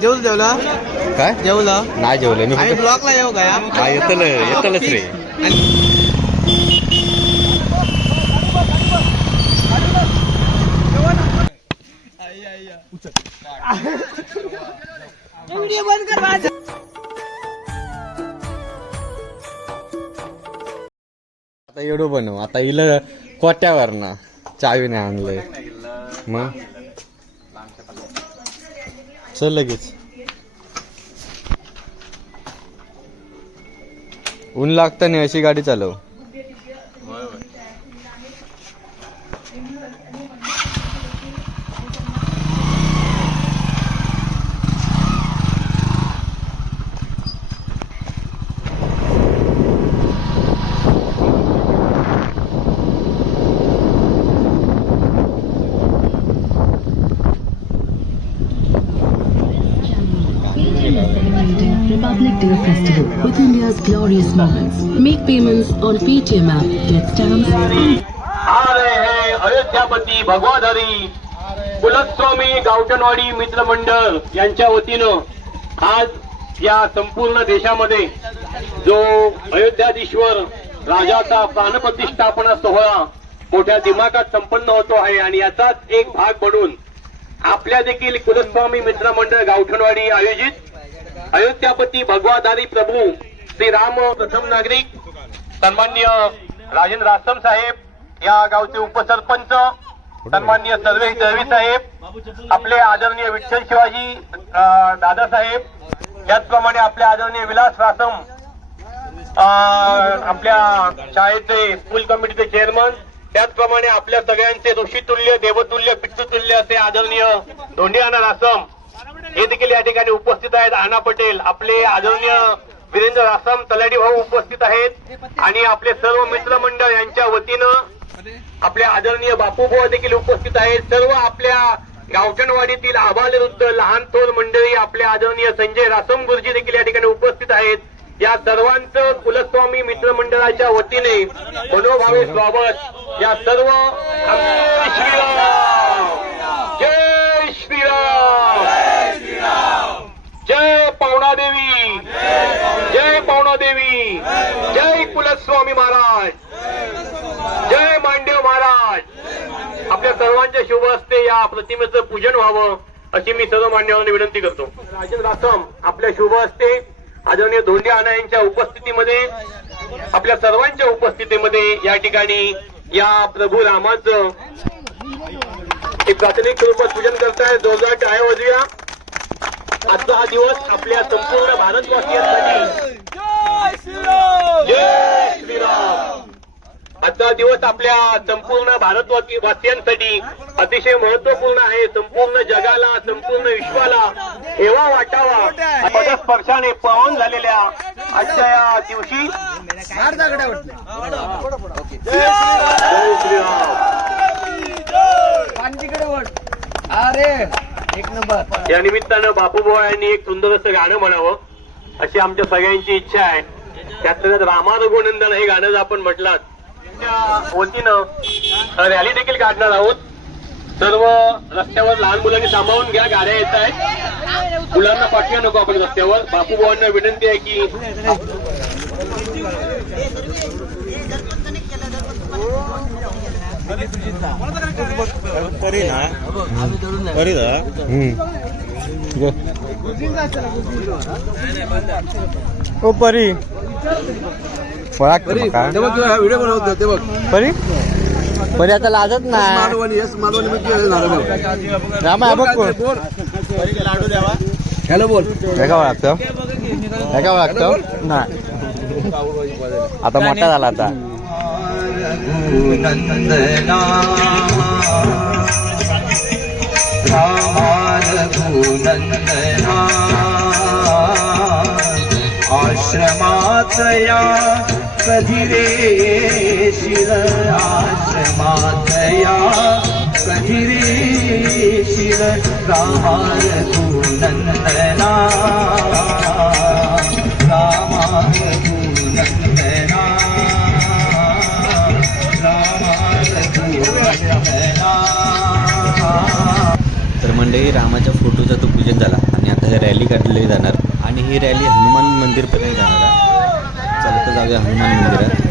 जेवलं जेवला? काय? जेवलं? नाही जेवलं मी आणि ब्लॉकला येऊ का? हा येतल येतलच रे. आता एवढं बनव आता हिला कोट्यावर ना चावीने आणलंय. मग? चल लगेच. ऊन लागतं नाही अशी गाडी चालव. Moments. Make payments on Paytm app, get stamps अयोध्यापती भगवाधारी कुलस्वामी गावठणवाडी मित्र मंडळ यांच्या वतीनं आज या संपूर्ण देशामध्ये जो अयोध्याधीश्वर राजाचा प्राणप्रतिष्ठापना सोहळा मोठ्या दिमागात संपन्न होतो आहे आणि याचाच एक भाग म्हणून आपल्या देखील कुलस्वामी मित्र मंडळ गावठणवाडी आयोजित अयोध्यापती भगवाधारी प्रभू श्री राम प्रथम नागरिक सन्मान्य राजेंद्र आसम साहेब या गावचे उपसरपंच सन्मान्य सर्वेश दळवी साहेब आपले आदरणीय विठ्ठल शिवाजी दादासाहेब त्याचप्रमाणे आपले आदरणीय विलास रासम आपल्या शाळेचे स्कूल कमिटीचे चेअरमन त्याचप्रमाणे आपल्या सगळ्यांचे ऋषीतुल्य देवतुल्य पितृतुल्य असे आदरणीय धोंडियाना रासम हे देखील या ठिकाणी उपस्थित आहेत. आना पटेल आपले आदरणीय वीरेंद्र रासम तलाठी भाऊ उपस्थित आहेत आणि आपले सर्व मित्रमंडळ यांच्या वतीनं आपले आदरणीय बापूभाऊ देखील उपस्थित आहेत. सर्व आपल्या गावठणवाडीतील आबालवृद्ध लहान थोर मंडळी आपले आदरणीय संजय रासम गुरुजी देखील या ठिकाणी उपस्थित आहेत. या सर्वांचं कुलस्वामी मित्रमंडळाच्या वतीने मनोभावे स्वागत. या सर्व जय श्रीराम. जय श्रीराम. जय पावणादेवी जय पावणादेवी जय कुलस्वामी महाराज। जय मांडेव महाराज। आपल्या सर्वांच्या शुभ हस्ते या प्रतिमेचं पूजन व्हावं अशी मी सर्व मान्यवरांना विनंती करतो. राजन रासम आपल्या शुभ हस्ते आदरणीय धोंडे आना यांच्या उपस्थितीमध्ये आपल्या सर्वांच्या उपस्थितीमध्ये या ठिकाणी या प्रभू रामाचं एक प्राथमिक स्वरूपात पूजन करताय. जोरदार टाळ्या वाजूया. आजचा हा दिवस आपल्या संपूर्ण भारतवासियांसाठी. जय श्रीराम! आजचा दिवस आपल्या संपूर्ण भारतवासी वासियांसाठी अतिशय महत्त्वपूर्ण आहे. संपूर्ण जगाला संपूर्ण विश्वाला हेवा वाटावा. पदस्पर्शाने पावन झालेल्या आजच्या या दिवशी. जय श्रीराम अरे! या निमित्तानं बापूभाऊ यांनी एक सुंदर असं गाणं म्हणावं अशी आमच्या सगळ्यांची इच्छा आहे. त्यातल्या त्यात रामा हे गाणं जर आपण म्हटलात वतीनं रॅली देखील काढणार आहोत. सर्व रस्त्यावर लहान मुलांनी सांभाळून घ्या गाड्या येत आहेत. मुलांना पाठवू नको आपण रस्त्यावर. बापूभावांना विनंती आहे की ओ परी फळाक काय ते बघ व्हिडिओ बनवतो ते बघ परी परी आता लाजत नाही मालवणी येस मालवणी मी बघ रामा बघ कोण बोल हॅलो बोल एका लागतं एका लागतं नाही आता मोठा झाला आता रघुनन्दना रामारघुनन्दना आश्रमातया कधी रे शिर आश्रमातया कधी रे शिर रामारघुनन्दना रामारघुनन्दना तर मंडळी रामाच्या फोटोचा तो पूजन झाला आणि आता हे रॅली काढली जाणार. आणि ही रॅली हनुमान मंदिरपर्यंत जाणार आहे. चला तर जाऊया हनुमान मंदिरात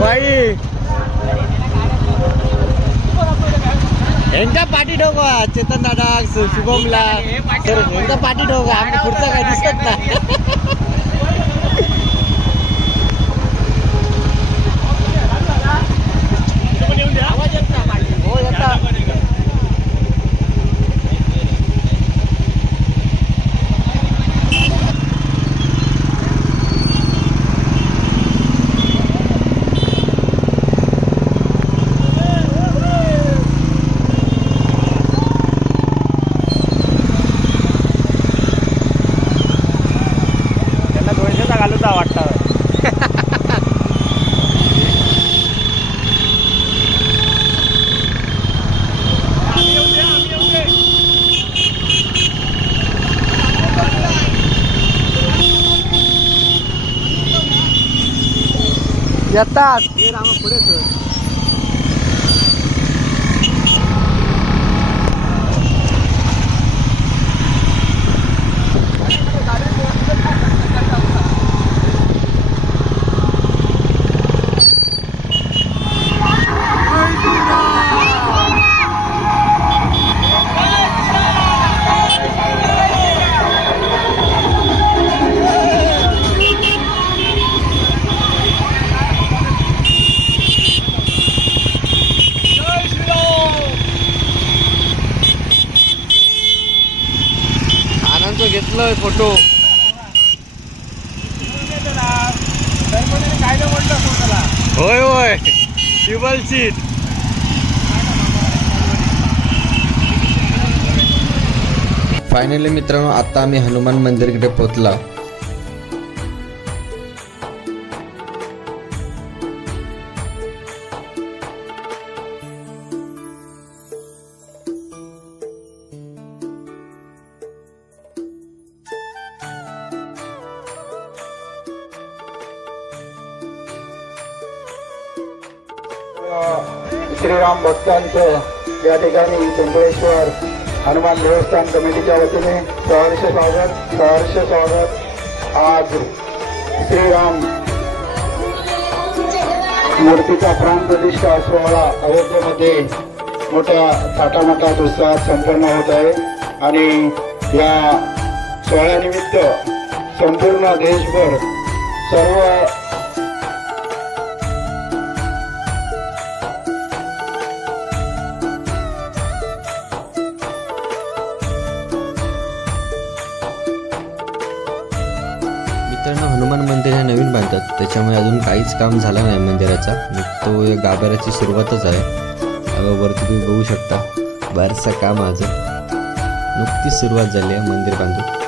बाई यांच्या पाठी ठोका चेतन दादा शुभमला पाठी ठोका पुढचा काय दिसत ना જતા फायनली मित्रांनो आता आम्ही हनुमान मंदिरकडे पोहोचला. श्रीराम भक्तांचं या ठिकाणी पिंपळेश्वर हनुमान देवस्थान कमिटीच्या वतीने सहर्ष स्वागत सहर्ष स्वागत. आज श्रीराम मूर्तीचा प्राण प्रतिष्ठा सोहळा अयोध्येमध्ये मोठ्या थाटामाटात उत्साहात संपन्न होत आहे. आणि या सोहळ्यानिमित्त संपूर्ण देशभर सर्व हे त्याच्यामुळे अजून काहीच काम झालं नाही मंदिराचा. तो या गाभाऱ्याची सुरुवातच आहे. वर वरती तुम्ही बघू शकता बरंचसं काम आज नुकतीच सुरुवात झाली आहे मंदिर बांधून.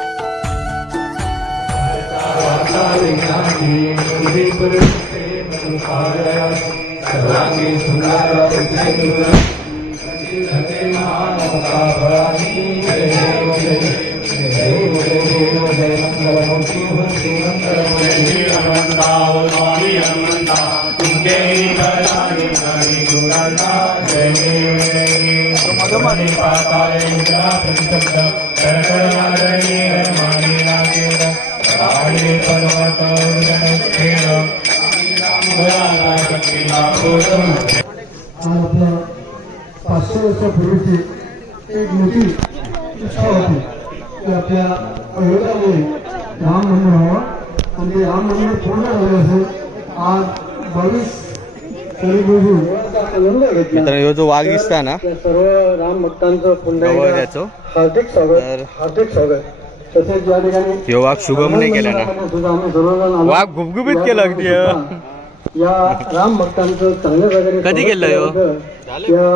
आपल्या पाचशे वर्षापूर्वीची एक मोठी इच्छा होती की आपल्या अयोध्यामध्ये राम मंदिर व्हावं आणि ते राम मंदिर पूर्ण झालं असेल आज बावीस तारीख मित्रांनो ह्यो जो वाघ दिसता ना सर्व राम भक्तांचं त्याचं हार्दिक स्वागत हार्दिक स्वागत. तसेच या ठिकाणी ह्यो वाघ शुभम नाही केला ना. मंदिरामध्ये सुद्धा आम्ही सर्वजण आलो. वाघ गुबगुबीत केला अगदी. या राम भक्तांचं चांगल्या प्रकारे कधी केलं? या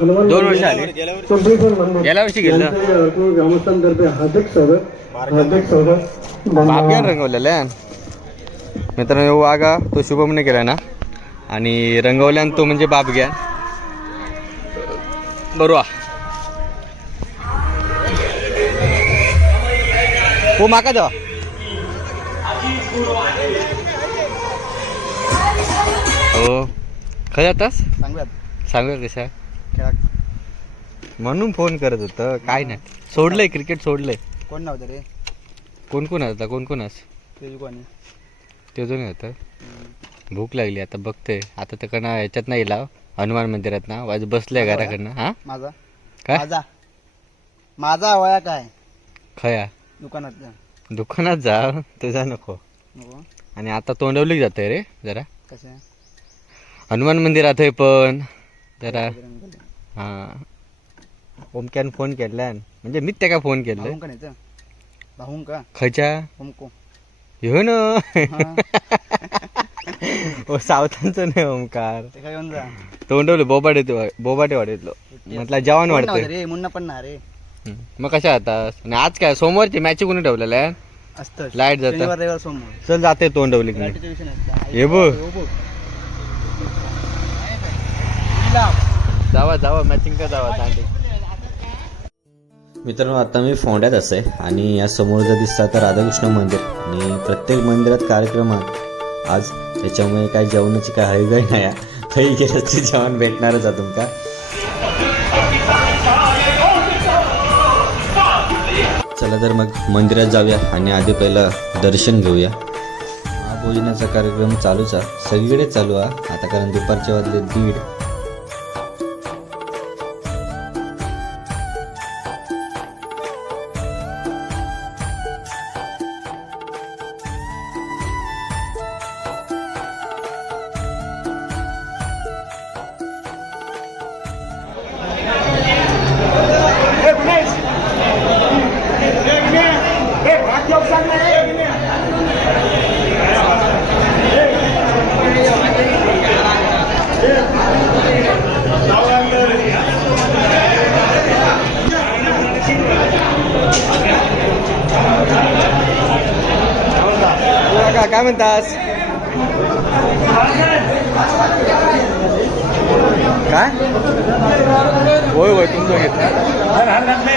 हनुमान दोन वर्ष आली. सिद्धेश्वर मंदिर. गेल्या वर्षी केलं यांचे ग्रामस्थांतर्फे हार्दिक स्वागत हार्दिक स्वागत. बापग्या रंगवलेल्या मित्रांनो ह्यो वाघा तो शुभमने केला ना. आणि रंगवल्यान तो म्हणजे बापग्या बरोबर हो माका जा हो. खरं आतास सांगूया कशा? म्हणून फोन करत होतं. काय नाही. सोडलंय क्रिकेट सोडलंय. कोण नव्हतं रे? कोण कोण आता कोण कोण अस कोणी ते अजून होतं? भूक लागली आता बघतोय. आता तर कणा ह्याच्यात नाही लाव. हनुमान मंदिरात ना. वाज बसल्या घराकडनं हा? माझा. काय? माझा. माझा वया काय? खया. दुकानात दुकानात जा तुझा नको. नको? आणि आता तोंडवली जातंय रे जरा. कसे हनुमान मंदिरात आहे पण जरा. हा. ओमक्यान फोन केला म्हणजे मीच त्याका फोन केलं भाऊन का नाही भाऊन का खयच्या? ओमको. ह्यो ना हा. ओ सावतांचं नाही ओमकार ते काय येऊन जा. तोंडवलं बोबाटे बोबाटे वाढेतलो. म्हटलं जेवण नव्हतं रे? मुन्ना पण ना रे. मग कशा आता आणि आज काय सोमवारची मॅच कोणी ठेवलेला आहे? असतं लाइट जातं. शनिवार रविवार सोमवार. चल जाते तोंडवली लाईटीचा विषय नाही. हे बघ. हो बघ. जावा जावा मॅचिंग का जावा दांडी. मित्रांनो आता मी फोंड्यात असे आणि या समोर जर दिसता तर राधाकृष्ण मंदिर. आणि प्रत्येक मंदिरात कार्यक्रमात आज. त्याच्यामुळे काय जेवणाची काय हळीगळी नाही आहे. गेलं ते जेवण भेटणारच आहे तुमका. चला तर मग मंदिरात जाऊया आणि आधी पहिलं दर्शन घेऊया. महाभोजनाचा कार्यक्रम चालूच आहे. सगळीकडे चालू आहे. आता कारण दुपारच्या वाजले दीड काय म्हणतास? काय? होय होय तुमचं घेतलं.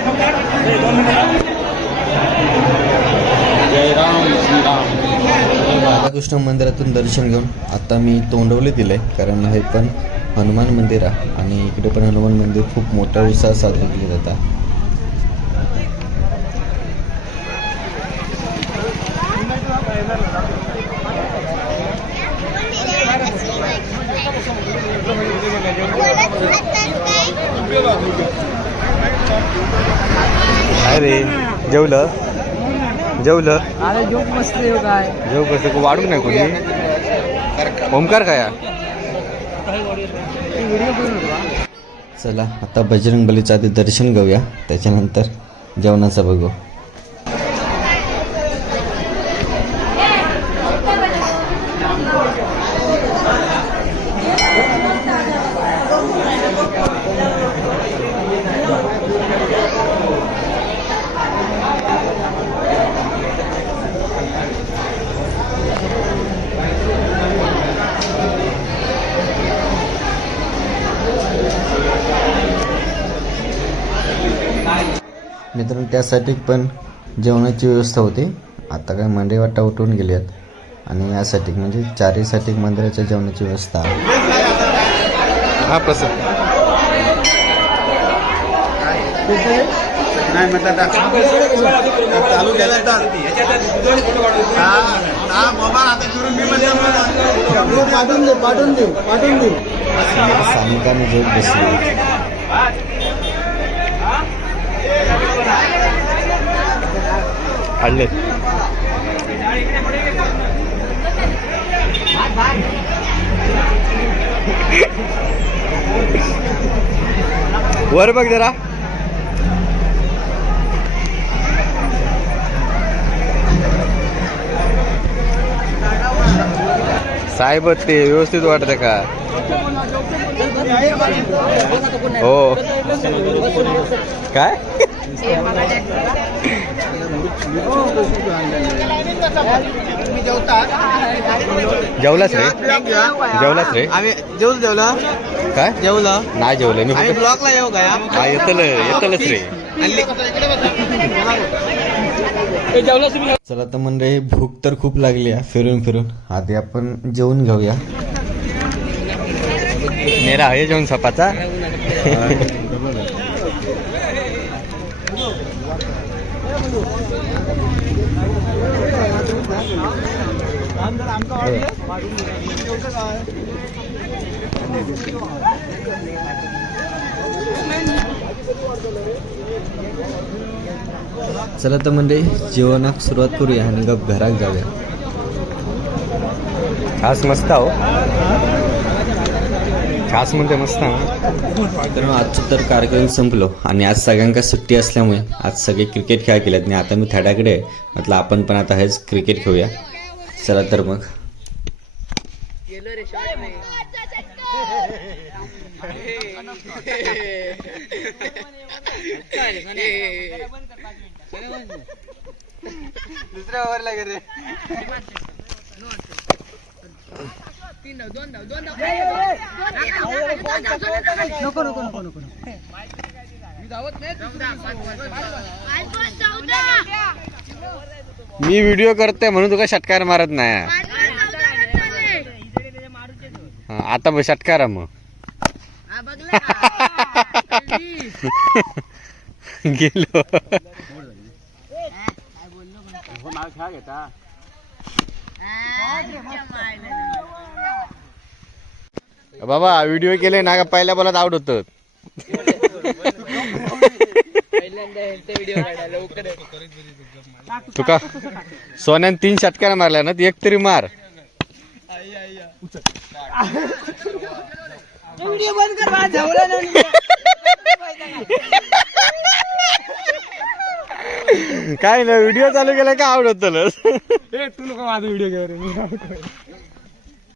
राधाकृष्ण मंदिरातून दर्शन घेऊन आता मी तोंडवले दिले कारण हे पण हनुमान मंदिर आहे आणि इकडे पण हनुमान मंदिर खूप मोठ्या उत्साहात साजरे केले जातात काय रे जेवलं? जेवलं? अरे जोक मस्त आहे हो काय जेव कसं वाढून नाही कोणी? ओमकार काय? चला आता बजरंग बलीचं आधी दर्शन घेऊया. त्याच्यानंतर जेवणाचं बघू मित्रांनो त्यासाठी पण जेवणाची व्यवस्था होती. आता काय मंडई वाटा उठून गेली आहेत आणि यासाठी म्हणजे चारीसाठी मंदिराच्या जेवणाची व्यवस्था हा प्रसन्न नाही म्हटलं चालू केलं पाठवून दे पाठवून दे पाठवून दे. सानिकाने झोप बसली. आणले वर बघ जरा. साहेब ते व्यवस्थित वाटते का? हो. काय? जेवलाच रे? जेवलाच रे? आम्ही जेवलो जेवलो. काय? जेवलो. नाही जेवले मी आम्ही ब्लॉकला येऊ काय हा येतल येतलच रे. चला तर म्हणजे भूक तर खूप लागली आहे. फिरून फिरून. आधी आपण जेवून घेऊया. नेरा आहे जेवण सपाचा. चला तर म्हणजे जेवणाक सुरुवात करूया आणि गप घरात जाऊया. खास मस्त हो खास म्हणते मस्त तर आजचं तर कार्यक्रम संपलो आणि आज सगळ्यांका सुट्टी असल्यामुळे आज सगळे क्रिकेट खेळ केलेत आणि आता मी थडाकडे आहे. म्हटलं आपण पण आता हेच क्रिकेट खेळूया. चला तर मग. दुसऱ्या ओव्हरला गेले. नको नको नको नको मी व्हिडिओ करते म्हणून तुका षटकार मारत नाही. आता मग षटकार मग. गेलो. बाबा व्हिडिओ केले ना का? पहिल्या बोलात आउट होत तुका सोन्यान तीन षटकार मारल्या ना ती एक तरी मार. व्हिडिओ बंद कर बा, जेवला नाही. काय ना व्हिडिओ चालू केला का आउट होत तू नको माझा व्हिडिओ घे रे मी